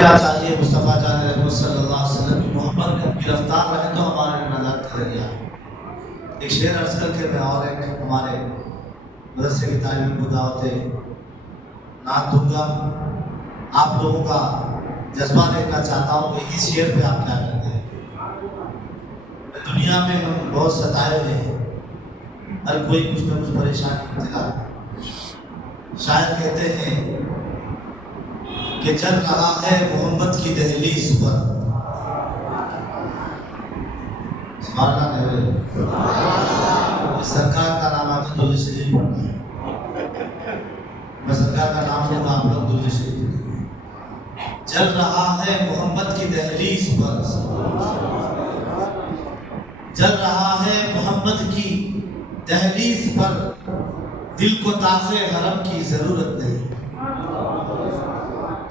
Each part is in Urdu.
کیا چاہیے مصطفیٰ جان رحمت صلی اللہ علیہ وسلم کی محبت میں گرفتار رہے تو ہمارے نجات کا ذریعہ ہے۔ ایک شعر عرض کر کے میں اور ایک ہمارے مدرسے کی تعلیم کو دعوت نعت دوں گا۔ آپ لوگوں کا جذبہ دیکھنا چاہتا ہوں کہ اس شعر پہ آپ کیا کرتے ہیں۔ دنیا میں ہم بہت ستائے ہوئے ہیں، ہر کوئی کچھ نہ کچھ پریشانی مبتلا ہے۔ شاعر کہتے ہیں کہ چل رہا ہے محمد کی دہلیز پر، سرکار کا نام آتا درود شریف پڑھنا ہے۔ میں سرکار کا نام لوں گا، آپ لوگ درود شریف پڑھیں۔ چل رہا ہے محمد کی دہلیز پر، چل رہا ہے محمد کی دہلیز پر، دل کو طاق حرم کی ضرورت نہیں۔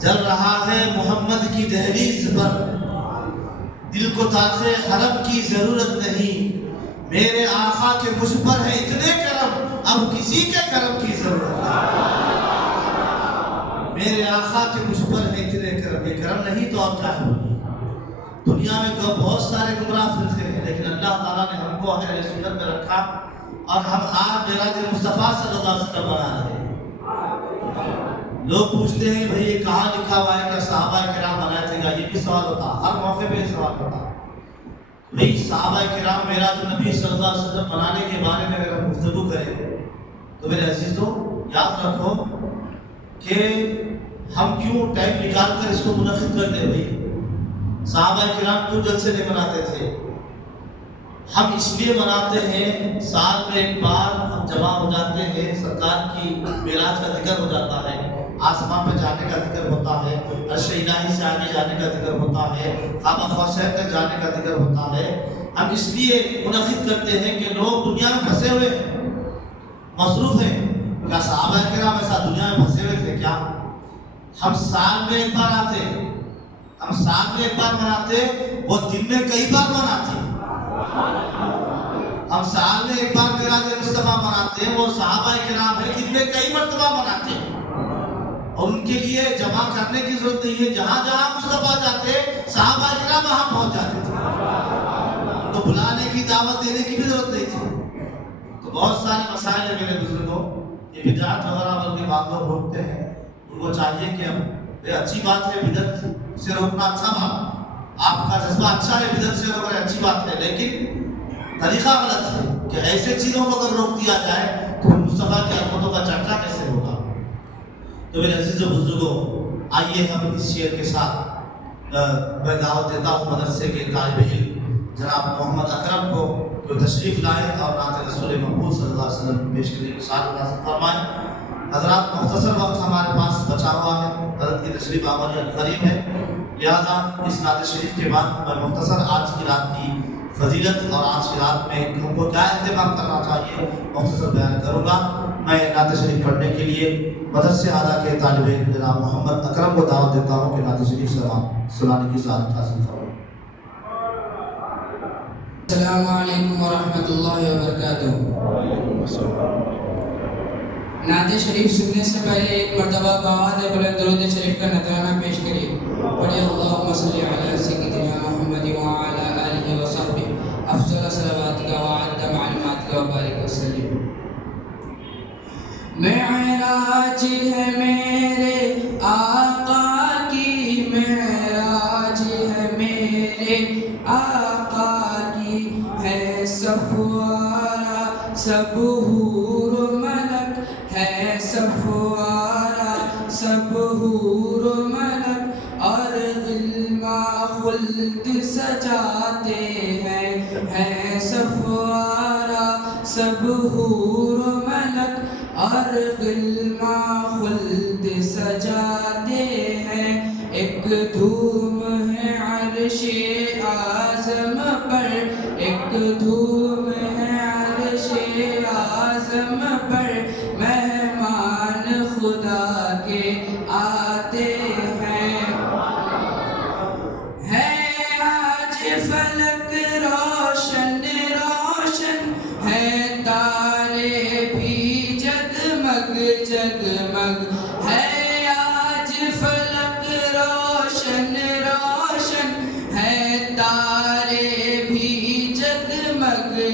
چل رہا ہے محمد کی دہلیز پر، دل کو طاق حرم کی ضرورت نہیں۔ میرے آقا کے مجھ پر ہے اتنے کرم، اب کسی کے کرم کی ضرورت نہیں۔ میرے آقا کے مجھ پر ہے اتنے کرم، یہ کرم نہیں تو اب کیا ہے؟ دنیا میں تو بہت سارے گمراہ فرقے ہیں، لیکن اللہ تعالیٰ نے ہم کو اہل سنت میں رکھا اور ہم آج معراج مصطفیٰ صلی اللہ علیہ وسلم منا رہے ہیں۔ لوگ پوچھتے ہیں بھئی یہ کہاں لکھا ہوا ہے کہ صحابہ کرام منائے تھے گا؟ یہ بھی سوال ہوتا، ہر موقع پہ یہ سوال ہوتا بھئی صحابہ کرام معراج النبی صلی اللہ علیہ وسلم منانے کے بارے میں اگر ہم گفتگو کریں تو میرے عزیزوں یاد رکھو کہ ہم کیوں ٹائم نکال کر اس کو منعقد کرتے بھئی؟ صحابہ کرام کیوں جلسے نہیں مناتے تھے؟ ہم اس لیے مناتے ہیں، سال میں ایک بار ہم جمع ہو جاتے ہیں، سرکار کی معراج کا ذکر ہو جاتا ہے، آسمان پہ جانے کا ذکر ہوتا ہے، عرش الہی سے آگے جانے کا ذکر ہوتا ہے، خانہ خورشید تک جانے کا ذکر ہوتا ہے۔ ہم اس لیے منعقد کرتے ہیں کہ لوگ دنیا میں پھنسے ہوئے ہیں، مصروف ہیں۔ کیا صحابہ کرام ایسا دنیا میں پھنسے ہوئے تھے کیا؟ ہم سال میں ایک بار آتے، ہم سال میں ایک بار مناتے، وہ دن میں کئی بار مناتے۔ ہم سال میں ایک بار معراج مصطفیٰ مناتے ہیں، وہ صحابہ کرام ہیں دن میں کئی مرتبہ مناتے ہیں، اور ان کے لیے جمع کرنے کی ضرورت نہیں ہے۔ جہاں جہاں مصطفیٰ جاتے صحابہ کرام وہاں پہنچ جاتے تھے، تو بلانے کی دعوت دینے کی بھی ضرورت نہیں تھی۔ تو بہت سارے مسائل ہیں میرے بزرگوں، یہ بدعت وغیرہ بلکہ بعض لوگ روکتے ہیں، ان کو چاہیے کہ ہم اچھی بات ہے بدعت سے روکنا، اچھا بات، آپ کا جذبہ اچھا ہے بدعت سے روکنا اچھی بات ہے، لیکن طریقہ غلط ہے کہ ایسے چیزوں کو اگر روک دیا جائے تو مصطفیٰ کی حرمتوں کا چرچا کیسے ہوگا؟ تو میرے عزیز و بزرگوں، آئیے ہم اس شعر کے ساتھ میں دعوت دیتا ہوں مدرسے کے طالب علم جناب محمد اکرم کو کہ تشریف لائیں اور نعت رسول محمود صلی اللہ علیہ وسلم پیش کرنے کی سعادت حاصل فرمائیں۔ حضرات مختصر وقت ہمارے پاس بچا ہوا ہے، حضرت کی تشریف آوری قریب ہے، لہذا اس نعت شریف کے بعد میں مختصر آج کی رات کی فضیلت اور آج کی رات میں ہم کو کیا اہتمام کرنا چاہیے مختصر بیان کروں گا۔ میں نعت شریف پڑھنے کے لیے مدرسے اعلیٰ کے طالب علم جناب محمد اکرم کو دعوت دیتا ہوں کہ نعت شریف سنانے کی سعادت حاصل فرمائیں۔ السلام علیکم ورحمۃ اللہ وبرکاتہ۔ نعت شریف سننے سے پہلے ایک مرتبہ بآواز بلند درود شریف کا نذرانہ پیش کریے۔ پڑھیے اللہم صلی علی سیدنا محمد وعلی آلہ وصحبہ افضل صلواتک وعد معلوماتک وبارک وسلم۔ معراج ہے میرے آقا کی، معراج ہے میرے آقا کی، ہے صفوارہ سب حور و ملک، ہے صفوارہ سب حور و ملک، اور غلما خلد سجاتے ہیں صفوارہ سب حور و ملک، اور غلما خلد سجاتے ہیں۔ ایک دھوم ہے عرش اعظم پر، ایک دھوم ہے عرش اعظم پر، مہمان خدا کے آتے ہیں۔ ہے آج فلک روشن روشن، ہے تارے بھی جگمگ جگمگ، ہے آج فلک روشن